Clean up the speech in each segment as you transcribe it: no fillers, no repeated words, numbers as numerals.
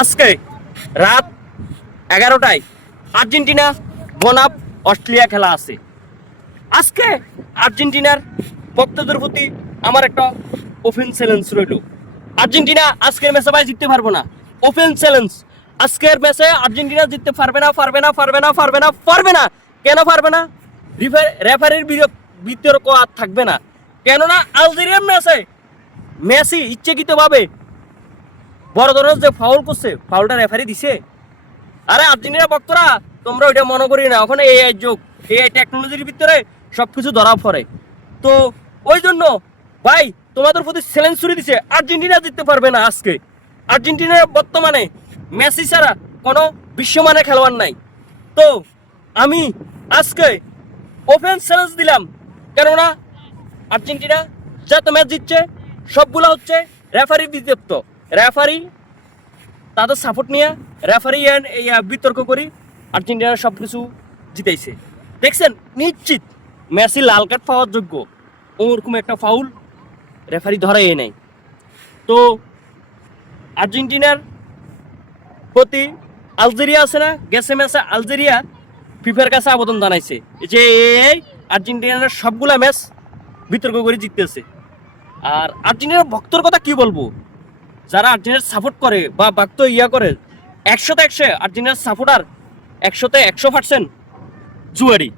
আজকে রাত 11টায় আর্জেন্টিনা বনাম অস্ট্রেলিয়া খেলা আছে। আজকে আর্জেন্টিনার ভক্তদের প্রতি আমার একটা ওপেন চ্যালেঞ্জ রইল। আর্জেন্টিনা আজকের ম্যাচে ভাই জিততে পারবো না। ওপেন চ্যালেঞ্জ, আজকের ম্যাচে আর্জেন্টিনা জিততে পারবে না, পারবে না, পারবে না, পারবে না, পারবে না। কেন পারবে না? রেফারির বিতর্ক আর থাকবে না। কেননা আলজেরিয়ান ম্যাচে মেসি ইচ্ছাকৃতভাবে বড় ধরনের যে ফাউল করছে, ফাউলটা রেফারি দিছে। আরে আর্জেন্টিনা ভক্তরা, তোমরা ওইটা মনে করি না, ওখানে এআই যুগ, এআই টেকনোলজির ভিতরে সবকিছু ধরা পড়ে। তো ওই জন্য ভাই তোমাদের প্রতি চ্যালেঞ্জ ছুড়ে দিছে, আর্জেন্টিনা জিততে পারবে না আজকে। আর্জেন্টিনার বর্তমানে মেসি ছাড়া কোনো বিশ্বমানের খেলোয়াড় নাই। তো আমি আজকে ওপেন চ্যালেঞ্জ দিলাম, কেননা আর্জেন্টিনা যত ম্যাচ জিতছে সবগুলো হচ্ছে রেফারি বিতর্ক। রেফারি তাদের সাপোর্ট নিয়ে রেফারি বিতর্ক করি আর্জেন্টিনা সব কিছু জিতাইছে। দেখছেন, নিশ্চিত মেসি লাল কার্ড পাওয়ার যোগ্য। ওরকম একটা ফাউল রেফারি ধরাই নাই। তো আর্জেন্টিনার প্রতি আলজেরিয়া আছে না, গেছে ম্যাচে আলজেরিয়া ফিফার কাছে আবেদন জানাইছে যে এই আর্জেন্টিনার সবগুলা ম্যাচ বিতর্ক করে জিততেছে। আর আর্জেন্টিনার ভক্তর কথা কি বলবো, যারা আর্জেন্টিনার সাপোর্ট করে বা ভক্ত করে 100তে 100 আর্জেন্টিনার সাপোর্টার 100তে 100% জুয়ারি।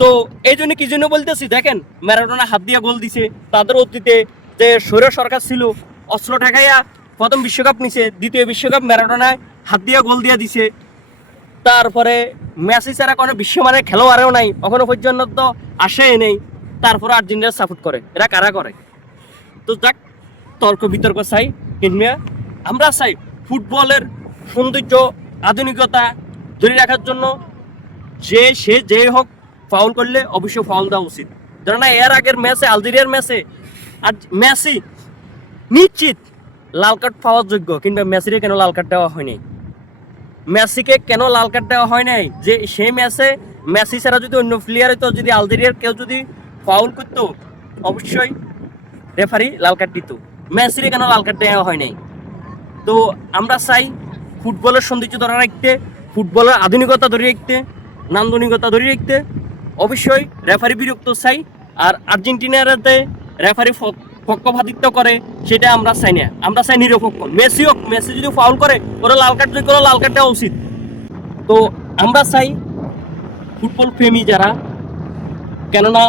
তো এই জন্য কি জন্য বলতেছি, দেখেন ম্যারাডোনা হাত দিয়ে গোল দিছে। তাদের অতীতে যে স্বৈর সরকার ছিল, অস্ত্র ঠেকাইয়া প্রথম বিশ্বকাপ নিছে, দ্বিতীয় বিশ্বকাপ ম্যারাডোনায় হাত দিয়ে গোল দিয়ে দিছে। তারপরে মেসি ছাড়া কোনো বিশ্বমানের খেলোয়াড়ও নাই, এখনো পর্যন্ত তো আসেই নেই। তারপরে আর্জেন্টিনা সাপোর্ট করে, এরা কারা করে? তো যাক, তর্ক বিতর্ক চাই, কিন্তু আমরা চাই ফুটবলের সৌন্দর্য আধুনিকতা ধরে রাখার জন্য যে হোক ফাউল করলে অবশ্যই ফাউল দেওয়া উচিত। ধরে না, এর আগের ম্যাচে আলজেরিয়ার ম্যাচে আর মেসি নিশ্চিত লাল কার্ড পাওয়ার যোগ্য, কিন্তু মেসিরে কেন লাল কার্ড দেওয়া হয়নি? মেসিকে কেন লাল কার্ড দেওয়া হয় নাই? যে সেই ম্যাচে মেসি ছাড়া যদি অন্য প্লেয়ার হতো, যদি আলজেরিয়ার কেউ যদি ফাউল করতো, অবশ্যই রেফারি লাল কার্ড দিত। মেসিরে কেন লাল কার্ড দেওয়া হয় নাই? তো আমরা চাই ফুটবলের সৌন্দর্য ধরে রাখতে, ফুটবলের আধুনিকতা ধরে রাখতে, নান্দনিকতা ধরে রাখতে অবশ্যই রেফারি বিরক্ত চাই। আর আর্জেন্টিনাতে রেফারি পক্ষপাতিত্ব করে সেটা আমরা চাই না। আমরা চাই নিরপেক্ষ। মেসি যদি ফাউল করে ওরা লাল কার্ড করে লাল কার্ড দেওয়া উচিত। তো আমরা চাই ফুটবল প্রেমী যারা, কেননা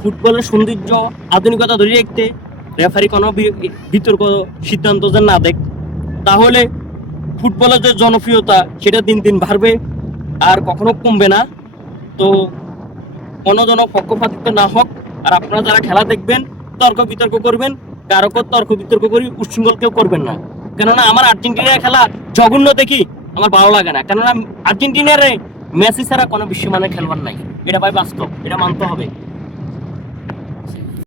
ফুটবলের সৌন্দর্য আধুনিকতা ধরে রাখতে রেফারি কোনো বিতর্ক সিদ্ধান্ত যেন না দেখ, তাহলে ফুটবলের যে জনপ্রিয়তা সেটা দিন দিন বাড়বে আর কখনো কমবে না। তো কোনো জন পক্ষপাতিত্ব না হোক। আর আপনারা যারা খেলা দেখবেন তর্ক বিতর্ক করবেন, কারো তর্ক বিতর্ক করি উচ্ছৃঙ্খল কেউ করবেন না। কেননা আমার আর্জেন্টিনার খেলা জঘন্য দেখি, আমার ভালো লাগে না। কেননা আর্জেন্টিনার মেসি ছাড়া কোনো বিশ্বমানের খেলোয়াড় নাই, এটা ভাই বাস্তব, এটা মানতে হবে।